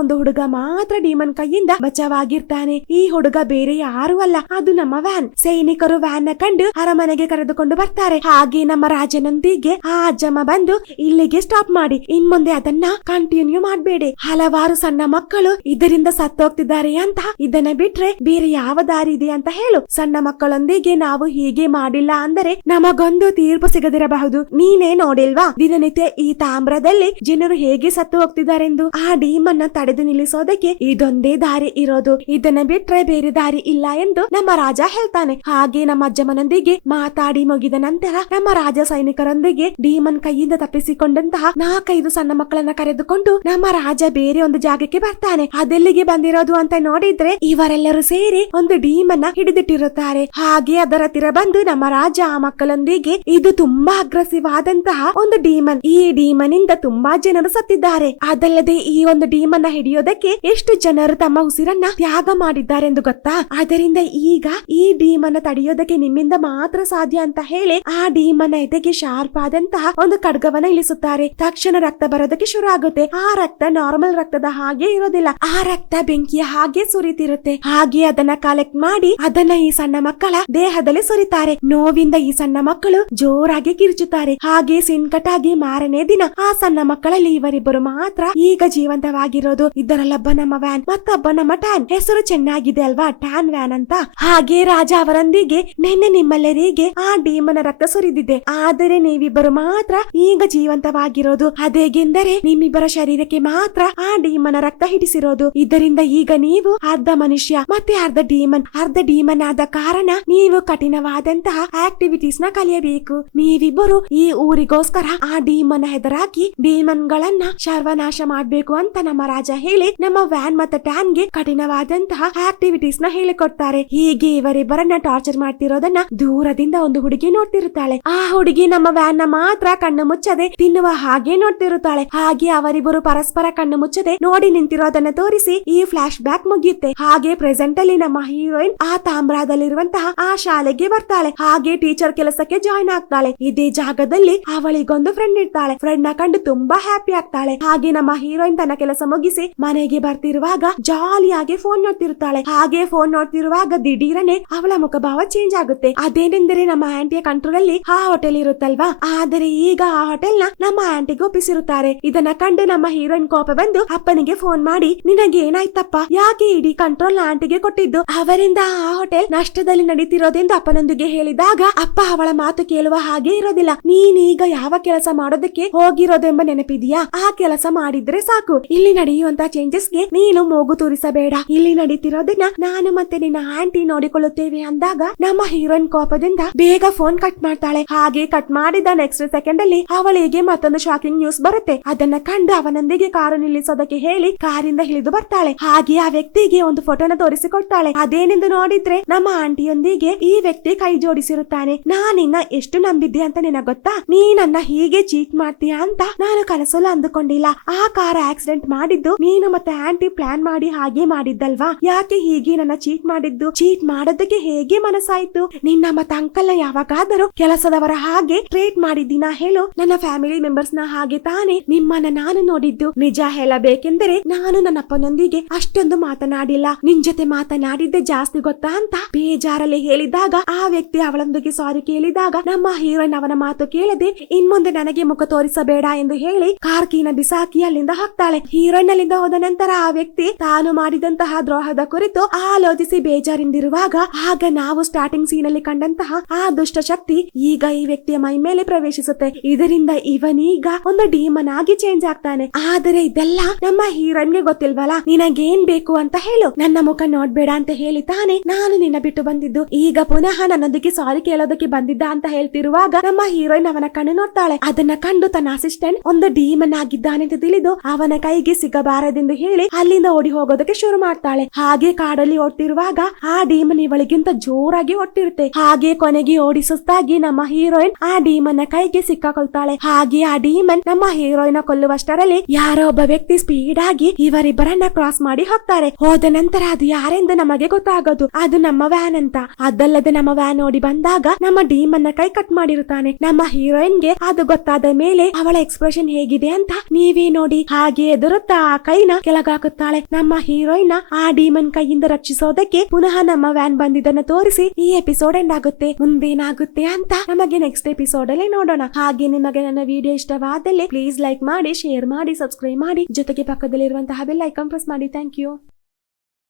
ಒಂದು ಹುಡುಗ ಮಾತ್ರ ಡೀಮನ್ ಕೈಯಿಂದ ಬಚಾವಾಗಿರ್ತಾನೆ. ಈ ಹುಡುಗ ಬೇರೆ ಯಾರು ಅಲ್ಲ, ಅದು ನಮ್ಮ ವ್ಯಾನ್. ಸೈನಿಕರು ವ್ಯಾನ್ ನ ಕಂಡು ಅರಮನೆಗೆ ಕರೆದುಕೊಂಡು ಬರ್ತಾರೆ. ಹಾಗೆ ನಮ್ಮ ರಾಜನೊಂದಿಗೆ ಆ ಅಜ್ಜಮ್ಮ ಬಂದು ಇಲ್ಲಿಗೆ ಸ್ಟಾಪ್ ಮಾಡಿ, ಇನ್ ಮುಂದೆ ಅದನ್ನ ಕಂಟಿನ್ಯೂ ಮಾಡಬೇಡಿ, ಹಲವಾರು ಸಣ್ಣ ಮಕ್ಕಳು ಇದರಿಂದ ಸತ್ತೋಗ್ತಿದ್ದಾರೆ ಅಂತ, ಇದನ್ನ ಬಿಟ್ರೆ ಬೇರೆ ಯಾವ ದಾರಿ ಇದೆ ಅಂತ ಹೇಳು. ಸಣ್ಣ ಮಕ್ಕಳೊಂದಿಗೆ ನಾವು ಹೀಗೆ ಮಾಡಿಲ್ಲ ಅಂದರೆ ನಮಗೊಂದು ತೀರ್ಪು ಸಿಗದಿರಬಹುದು. ನೀನೇ ನೋಡಿಲ್ವಾ ದಿನನಿತ್ಯ ಈ ತಾಮ್ರದಲ್ಲಿ ಜನರು ಹೇಗೆ ಸತ್ತು ಹೋಗ್ತಿದ್ದಾರೆಂದು. ಆ ಡೀಮನ್ನ ತಡೆದು ನಿಲ್ಲಿಸೋದಕ್ಕೆ ಇದೊಂದೇ ದಾರಿ ಇರೋದು, ಇದನ್ನ ಬಿಟ್ರೆ ಬೇರೆ ದಾರಿ ಇಲ್ಲ ಎಂದು ನಮ್ಮ ರಾಜ ಹೇಳ್ತಾನೆ. ಹಾಗೆ ನಮ್ಮ ಅಜ್ಜಮ್ಮನೊಂದಿಗೆ ಮಾತಾಡಿ ಮುಗಿದ ನಂತರ ನಮ್ಮ ರಾಜ ಸೈನಿಕರೊಂದಿಗೆ ಡೀಮನ್ ಕೈಯಿಂದ ತಪ್ಪಿಸಿಕೊಂಡಂತಹ 4-5 ಸಣ್ಣ ಮಕ್ಕಳನ್ನ ಕರೆದುಕೊಂಡು ನಮ್ಮ ರಾಜ ಬೇರೆ ಒಂದು ಜಾಗಕ್ಕೆ ಬರ್ತಾನೆ. ಅದೆಲ್ಲಿಗೆ ಬಂದಿರೋದು ಅಂತ ನೋಡಿದ್ರೆ ಇವರೆಲ್ಲರೂ ಸೇರಿ ಒಂದು ಡೀಮನ್ನ ಹಿಡಿದಿಟ್ಟಿರುತ್ತಾರೆ. ಹಾಗೆ ಅದರ ಹತ್ತಿರ ಬಂದು ನಮ್ಮ ರಾಜ ಆ ಮಕ್ಕಳೊಂದಿಗೆ ಇದು ತುಂಬಾ ಅಗ್ರೆಸಿವ್ ಆದಂತಹ ಒಂದು ಡೀಮನ್, ಈ ಡೀಮನ್ ಇಂದ ತುಂಬಾ ಜನರು ಸತ್ತಿದ್ದಾರೆ, ಅದಲ್ಲದೆ ಈ ಒಂದು ಡೀಮನ್ನ ಹಿಡಿಯೋದಕ್ಕೆ ಎಷ್ಟು ಜನರು ತಮ್ಮ ಉಸಿರನ್ನ ತ್ಯಾಗ ಮಾಡಿದ್ದಾರೆ ಎಂದು ಗೊತ್ತಾ, ಅದರಿಂದ ಈಗ ಈ ಡೀಮನ್ನ ತಡೆಯೋದಕ್ಕೆ ನಿಮ್ಮಿಂದ ಮಾತ್ರ ಸಾಧ್ಯ ಅಂತ ಹೇಳಿ ಆ ಡೀಮನ್ನ ಎದೆಗೆ ಶಾರ್ಪ್ ಆದಂತಹ ಒಂದು ಖಡ್ಗವನ್ನ ಇಳಿಸುತ್ತಾರೆ. ತಕ್ಷಣ ರಕ್ತ ಬರೋದಕ್ಕೆ ಶುರು ಆಗುತ್ತೆ. ಆ ರಕ್ತ ನಾರ್ಮಲ್ ರಕ್ತದ ಹಾಗೆ ಇರೋದಿಲ್ಲ, ಆ ರಕ್ತ ಬೆಂಕಿಯ ಹಾಗೆ ಸುರಿತಿರುತ್ತೆ. ಹಾಗೆ ಅದನ್ನ ಕಲೆಕ್ಟ್ ಮಾಡಿ ಅದನ್ನ ಈ ಸಣ್ಣ ಮಕ್ಕಳ ದೇಹದಲ್ಲಿ ಸುರಿತಾರೆ. ನೋವಿಂದ ಈ ಸಣ್ಣ ಮಕ್ಕಳು ಜೋರಾಗಿ ಕಿರುಚುತ್ತಾರೆ. ಹಾಗೆ ಸಿನ್ಕಟಾಗಿ ಮಾರನೇ ದಿನ ಆ ಸಣ್ಣ ಮಕ್ಕಳಲ್ಲಿ ಇವರಿಬ್ಬರು ಮಾತ್ರ ಈಗ ಜೀವಂತವಾಗಿರೋದು. ಇದರಲ್ಲೊಬ್ಬ ನಮ್ಮ ವ್ಯಾನ್, ಮತ್ತೊಬ್ಬ ನಮ್ಮ ಟ್ಯಾನ್. ಹೆಸರು ಚೆನ್ನಾಗಿದೆ ಅಲ್ವಾ, ಟ್ಯಾನ್ ವ್ಯಾನ್ ಅಂತ. ಹಾಗೆ ರಾಜ ಅವರೊಂದಿಗೆ ನಿನ್ನೆ ನಿಮ್ಮೆಲ್ಲರಿಗೆ ಆ ಡೀಮನ ರಕ್ತ ಸುರಿದಿದೆ, ಆದರೆ ನೀವಿಬ್ಬರು ಮಾತ್ರ ಈಗ ಜೀವಂತವಾಗಿರೋದು. ಅದೇಗೆಂದರೆ ನಿಮ್ಮಿಬ್ಬರ ಶರೀರಕ್ಕೆ ಮಾತ್ರ ಆ ಡೀಮನ ರಕ್ತ ಹಿಡಿಸಿರೋದು. ಇದರಿಂದ ಈಗ ನೀವು ಅರ್ಧ ಮನುಷ್ಯ ಮತ್ತೆ ಅರ್ಧ ಡೀಮನ್ ಆದ ಕಾರಣ ನೀವು ಕಠಿಣವಾದಂತಹ ಆಕ್ಟಿವಿಟೀಸ್ ನ ಕಲಿಯಬೇಕು. ನೀವಿಬ್ಬರು ಈ ಊರಿಗೋಸ್ಕರ ಆ ಡೀಮನ್ ಹೆದರಾಕಿ ಡೀಮನ್ ಗಳನ್ನ ಸರ್ವನಾಶ ಮಾಡ್ಬೇಕು ಅಂತ ನಮ್ಮ ರಾಜ ಹೇಳಿ ನಮ್ಮ ವ್ಯಾನ್ ಮತ್ತೆ ಟ್ಯಾನ್ ಗೆ ಕಠಿಣವಾದಂತಹ ಆಕ್ಟಿವಿಟೀಸ್ ನ ಹೇಳಿಕೊಡ್ತಾರೆ. ಹೀಗೆ ಇವರಿಬ್ಬರನ್ನ ಟಾರ್ಚರ್ ಮಾಡ್ತಿರೋದನ್ನ ದೂರದಿಂದ ಒಂದು ಹುಡುಗಿ ನೋಡ್ತಿರುತ್ತಾಳೆ. ಆ ಹುಡುಗಿ ನಮ್ಮ ವ್ಯಾನ್ ನ ಮಾತ್ರ ಕಣ್ಣು ಮುಚ್ಚದೆ ತಿನ್ನುವ ಹಾಗೆ ನೋಡ್ತಿರುತ್ತಾಳೆ. ಹಾಗೆ ಅವರಿಬ್ಬರು ಪರಸ್ಪರ ಕಣ್ಣು ಮುಚ್ಚದೆ ನೋಡಿ ನಿಂತಿರೋದನ್ನ ತೋರಿಸಿ ಈ ಫ್ಲಾಶ್ ಬ್ಯಾಕ್ ಮುಗಿಯುತ್ತೆ. ಹಾಗೆ ಪ್ರೆಸೆಂಟ್ ಅಲ್ಲಿ ನಮ್ಮ ಹೀರೋಯಿನ್ ಆ ತಾಮ್ರದಲ್ಲಿರುವಂತಹ ಆ ಶಾಲೆಗೆ ಬರ್ತಾಳೆ. ಹಾಗೆ ಟೀಚರ್ ಕೆಲಸಕ್ಕೆ ಜಾಯ್ನ್ ಆಗ್ತಾಳೆ. ಇದೇ ಜಾಗದಲ್ಲಿ ಅವಳಿಗೊಂದು ಫ್ರೆಂಡ್ ಇರ್ತಾಳೆ. ಫ್ರೆಂಡ್ ನ ಕಂಡು ತುಂಬಾ ಹ್ಯಾಪಿ ಆಗ್ತಾಳೆ. ಹಾಗೆ ನಮ್ಮ ಹೀರೋಯಿನ್ ತನ್ನ ಕೆಲಸ ಮುಗಿಸಿ ಮನೆಗೆ ಬರ್ತಿರುವಾಗ ಜಾಲಿಯಾಗಿ ಫೋನ್ ನೋಡ್ತಿರುತ್ತಾಳೆ. ಹಾಗೆ ಫೋನ್ ನೋಡ್ತಿರುವಾಗ ದಿಢೀರನೆ ಅವಳ ಮುಖಭಾವ ಚೇಂಜ್ ಆಗುತ್ತೆ. ಅದೇನೆಂದರೆ ನಮ್ಮ ಆಂಟಿಯ ಕಂಟ್ರೋಲ್ ಅಲ್ಲಿ ಆ ಹೋಟೆಲ್ ಇರುತ್ತಲ್ವಾ, ಆದರೆ ಈಗ ಆ ಹೋಟೆಲ್ ನ ನಮ್ಮ ಆಂಟಿಗೆ ಒಪ್ಪಿಸಿರುತ್ತಾರೆ. ಇದನ್ನ ಕಂಡು ನಮ್ಮ ಹೀರೋಯಿನ್ ಕೋಪ ಬಂದು ಅಪ್ಪನಿಗೆ ಫೋನ್ ಮಾಡಿ ನಿನಗೆ ಏನಾಯ್ತಪ್ಪ, ಯಾಕೆ ಇಡೀ ಕಂಟ್ರೋಲ್ ಆಂಟಿಗೆ ಕೊಟ್ಟಿದ್ದು, ಅವರಿಂದ ಆ ಹೋಟೆಲ್ ನಷ್ಟದಲ್ಲಿ ನಡೀತಿರೋದೆಂದು ಅಪ್ಪನೊಂದಿಗೆ ಹೇಳಿದಾಗ ಅಪ್ಪ ಅವಳ ಮಾತು ಕೇಳುವ ಹಾಗೆ ಇರೋದಿಲ್ಲ. ನೀನೀಗ ಯಾವ ಕೆಲಸ ಮಾಡೋದಕ್ಕೆ ಹೋಗಿರೋದೆಂಬ ನೆನಪಿದೆಯಾ, ಆ ಕೆಲಸ ಮಾಡಿದ್ರೆ ಸಾಕು, ಇಲ್ಲಿ ನಡೆಯುವಂತ ಚೇಂಜಸ್ ಗೆ ನೀನು ಮೂಗು ತೂರಿಸಬೇಡ, ಇಲ್ಲಿ ನಡೀತಿರೋದನ್ನ ನಾನು ಮತ್ತೆ ನಿನ್ನ ಆಂಟಿ ನೋಡಿಕೊಳ್ಳುತ್ತೇವೆ ಅಂದಾಗ ನಮ್ಮ ಹೀರೋಯಿನ್ ಕೋಪದಿಂದ ಬೇಗ ಫೋನ್ ಕಟ್ ಮಾಡ್ತಾಳೆ. ಹಾಗೆ ಕಟ್ ಮಾಡಿದ ನೆಕ್ಸ್ಟ್ ಸೆಕೆಂಡ್ ಅಲ್ಲಿ ಅವಳಿಗೆ ಮತ್ತೊಂದು ಶಾಕಿಂಗ್ ನ್ಯೂಸ್ ಬರುತ್ತೆ. ಅದನ್ನ ಕಂಡು ಅವನೊಂದಿಗೆ ಕಾರು ನಿಲ್ಲಿಸೋದಕ್ಕೆ ಹೇಳಿ ಕಾರಿಂದ ಇಳಿದು ಬರ್ತಾಳೆ. ಹಾಗೆ ಆ ವ್ಯಕ್ತಿಗೆ ಒಂದು ಫೋಟೋನ ತೋರಿಸಿಕೊಡ್ತಾಳೆ. ಅದೇನೆಂದು ನೋಡಿದ್ರೆ ನಮ್ಮ ಆಂಟಿಯೊಂದಿಗೆ ಈ ವ್ಯಕ್ತಿ ಕೈ ಜೋಡಿಸಿರುತ್ತಾನೆ. ನಾನಿನ್ನ ಎಷ್ಟು ನಂಬಿದ್ದೆ ಅಂತ ನಿನಗೆ ಗೊತ್ತಾ, ನೀ ನನ್ನ ಹೀಗೆ ಚೀಟ್ ಮಾಡ್ತೀಯಾ ಅಂತ ನಾನು ಕನಸಲ್ಲ ಅಂದುಕೊಂಡಿಲ್ಲ. ಆ ಕಾರ್ ಆಕ್ಸಿಡೆಂಟ್ ಮಾಡಿದ್ದು ನೀನು ಮತ್ತೆ ಆಂಟಿ ಪ್ಲಾನ್ ಮಾಡಿ ಹಾಗೆ ಮಾಡಿದ್ದಲ್ವಾ, ಯಾಕೆ ಹೀಗೆ ನನ್ನ ಚೀಟ್ ಮಾಡಿದ್ದು, ಚೀಟ್ ಮಾಡೋದಕ್ಕೆ ಹೇಗೆ ಮನಸ್ಸಾಯ್ತು, ನಿನ್ನ ಮತ್ತೆ ಅಂಕಲ್ ನ ಯಾವಾಗಾದರೂ ಕೆಲಸದವರ ಹಾಗೆ ಟ್ರೀಟ್ ಮಾಡಿದ್ದೀನಾ ಹೇಳು, ನನ್ನ ಫ್ಯಾಮಿಲಿ ಮೆಂಬರ್ಸ್ ನ ಹಾಗೆ ತಾನೇ ನಿಮ್ಮನ್ನ ನಾನು ನೋಡಿದ್ದು. ನಿಜ ಹೇಳಬೇಕೆಂದರೆ ನಾನು ನನ್ನ ಅಪ್ಪನೊಂದಿಗೆ ಅಷ್ಟೊಂದು ಮಾತನಾಡಿಲ್ಲ, ನಿನ್ ಜೊತೆ ಮಾತನಾಡಿದ್ದೆ ಜಾಸ್ತಿ ಗೊತ್ತಾ ಅಂತ ಬೇಜಾರಲ್ಲಿ ಹೇಳಿದಾಗ ಆ ವ್ಯಕ್ತಿ ಅವಳೊಂದಿಗೆ ಸಾರಿ ಕೇಳಿದಾಗ ನಮ್ಮ ಹೀರೋಯಿನ್ ಅವನ ಮಾತು ಕೇಳದೆ ಇನ್ಮುಂದೆ ನನಗೆ ಮುಖ ತೋರಿಸಬೇಡ ಎಂದು ಹೇಳಿ ಹೇಳಿ ಕಾರ್ ಕೀನ ಬಿಸಾಕಿ ಅಲ್ಲಿಂದ ಹೋಗ್ತಾಳೆ. ಹೀರೋಯಿನ್ ಅಲ್ಲಿಂದ ಹೋದ ನಂತರ ಆ ವ್ಯಕ್ತಿ ತಾನು ಮಾಡಿದಂತಹ ದ್ರೋಹದ ಕುರಿತು ಆಲೋಚಿಸಿ ಬೇಜಾರಿಂದಿರುವಾಗ ಆಗ ನಾವು ಸ್ಟಾರ್ಟಿಂಗ್ ಸೀನ್ ಅಲ್ಲಿ ಕಂಡಂತಹ ಆ ದುಷ್ಟ ಶಕ್ತಿ ಈಗ ಈ ವ್ಯಕ್ತಿಯ ಮೈ ಮೇಲೆ ಪ್ರವೇಶಿಸುತ್ತೆ. ಇದರಿಂದ ಇವನೀಗ ಒಂದು ಡೀಮನ್ ಆಗಿ ಚೇಂಜ್ ಆಗ್ತಾನೆ. ಆದರೆ ಇದೆಲ್ಲ ನಮ್ಮ ಹೀರೋಯಿನ್ಗೆ ಗೊತ್ತಿಲ್ವಲ್ಲ. ನಿನಗೇನ್ ಬೇಕು ಅಂತ ಹೇಳು, ನನ್ನ ಮುಖ ನೋಡ್ಬೇಡ ಅಂತ ಹೇಳಿ ತಾನೆ ನಾನು ನಿನ್ನ ಬಿಟ್ಟು ಬಂದಿದ್ದು. ಈಗ ಪುನಃ ನನ್ನೊಂದಿಗೆ ಸಾರಿ ಕೇಳೋದಕ್ಕೆ ಬಂದಿದ್ದ ಅಂತ ಹೇಳ್ತಿರುವಾಗ ನಮ್ಮ ಹೀರೋಯಿನ್ ಅವನ ಕಣ್ಣು ನೋಡ್ತಾಳೆ. ಅದನ್ನ ಕಂಡು ತನ್ನ ಅಸಿಸ್ಟೆಂಟ್ ಒಂದು ಡೀಮನ್ ಆಗಿದ್ದಾನೆ ಅಂತ ತಿಳಿದು ಅವನ ಕೈಗೆ ಸಿಗಬಾರದೆಂದು ಹೇಳಿ ಅಲ್ಲಿಂದ ಓಡಿ ಹೋಗೋದಕ್ಕೆ ಶುರು ಮಾಡ್ತಾಳೆ. ಹಾಗೆ ಕಾಡಲ್ಲಿ ಓಡ್ತಿರುವಾಗ ಆ ಡೀಮನ್ ಇವಳಿಗಿಂತ ಜೋರಾಗಿ ಓಡ್ತಿರುತ್ತೆ. ಹಾಗೆ ಕೊನೆಗೆ ಓಡಿ ಸುಸ್ತಾಗಿ ನಮ್ಮ ಹೀರೋಯಿನ್ ಆ ಡೀಮನ್ ನ ಕೈಗೆ ಸಿಕ್ಕಾಕೊಳ್ತಾಳೆ. ಹಾಗೆ ಆ ಡೀಮನ್ ನಮ್ಮ ಹೀರೋಯಿನ್ ಕೊಲ್ಲುವಷ್ಟರಲ್ಲಿ ಯಾರೋ ಒಬ್ಬ ವ್ಯಕ್ತಿ ಸ್ಪೀಡ್ ಆಗಿ ಇವರಿಬ್ಬರನ್ನ ಕ್ರಾಸ್ ಮಾಡಿ ಹೋಗ್ತಾರೆ. ಹೋದ ನಂತರ ಅದು ಯಾರೆಂದು ನಮಗೆ ಗೊತ್ತಾಗೋದು ಅದು ನಮ್ಮ ವ್ಯಾನ್ ಅಂತ. ಅದಲ್ಲದೆ ನಮ್ಮ ವ್ಯಾನ್ ಓಡಿ ಬಂದಾಗ ನಮ್ಮ ಡೀಮನ್ ನ ಕೈ ಕಟ್ ಮಾಡಿರುತ್ತಾನೆ. ನಮ್ಮ ಹೀರೋಯಿನ್ ಗೆ ಅದು ಗೊತ್ತಾದ ಮೇಲೆ ಅವಳ ಎಕ್ಸ್ಪ್ರೆಷನ್ ಹೇಗಿದೆ ಅಂತ ನೀವೇ ನೋಡಿ. ಹಾಗೆ ಎದುರುತ್ತಾ ಆ ಕೈನ ಕೆಳಗಾಕುತ್ತಾಳೆ. ನಮ್ಮ ಹೀರೋಯಿನ್ ಆ ಡೀಮನ್ ಕೈಯಿಂದ ರಕ್ಷಿಸೋದಕ್ಕೆ ಪುನಃ ನಮ್ಮ ವ್ಯಾನ್ ಬಂದಿದ್ದನ್ನ ತೋರಿಸಿ ಈ ಎಪಿಸೋಡ್ ಎಂಡ್ ಆಗುತ್ತೆ. ಮುಂದೇನಾಗುತ್ತೆ ಅಂತ ನಮಗೆ ನೆಕ್ಸ್ಟ್ ಎಪಿಸೋಡ್ ಅಲ್ಲಿ ನೋಡೋಣ. ಹಾಗೆ ನಿಮಗೆ ನನ್ನ ವಿಡಿಯೋ ಇಷ್ಟವಾದಲ್ಲಿ ಪ್ಲೀಸ್ ಲೈಕ್ ಮಾಡಿ, ಶೇರ್ ಮಾಡಿ, ಸಬ್ಸ್ಕ್ರೈಬ್ ಮಾಡಿ, ಜೊತೆಗೆ ಪಕ್ಕದಲ್ಲಿರುವಂತಹ ಬೆಲ್ ಐಕಾನ್ ಪ್ರೆಸ್ ಮಾಡಿ. Thank you.